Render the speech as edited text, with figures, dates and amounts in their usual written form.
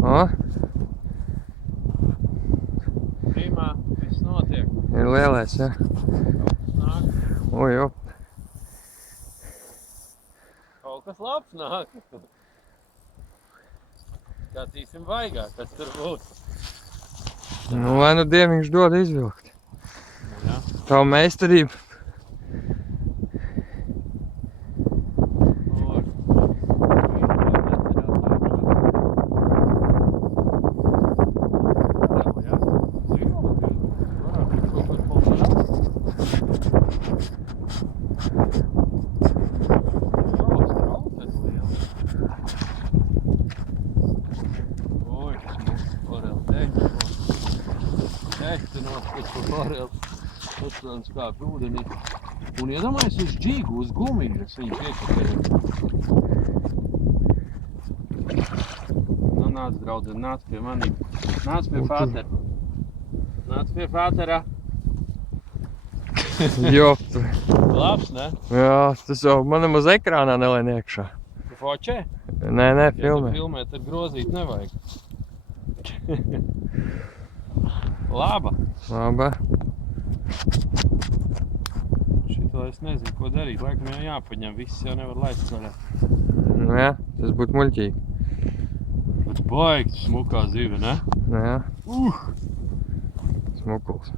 O, Rīmā viss notiek. ir lielais, ja? Nāk. Oj, op. Kaut kas labs nāk. Skatīsim vaigā, kas tur būs. Nu, lai nu Dieviņš dod izvilkt. Jā. Tavu meistarību. Kā ūdenī. Un iedomājies uz džigu, uz gumijas viņu piekapēja. Nu, nāc, draudze, nāc pie manī. Nāc pie fātera. Nāc pie fātera. Jop. Labs, ne? Jā, tas jau manam uz ekrānā nelien iekšā. Tu fočē? Nē, filmē. Ja tu filmē, tad grozīt nevajag. Laba. Laba. Šito es nezinu, ko darīt. Laikam jau jāpaņem. Viss jau nevar laist vaļā. Nu jā, tas būtu muļķīgi. Bet baigi smukā zive, ne? Nu jā. Smukuls.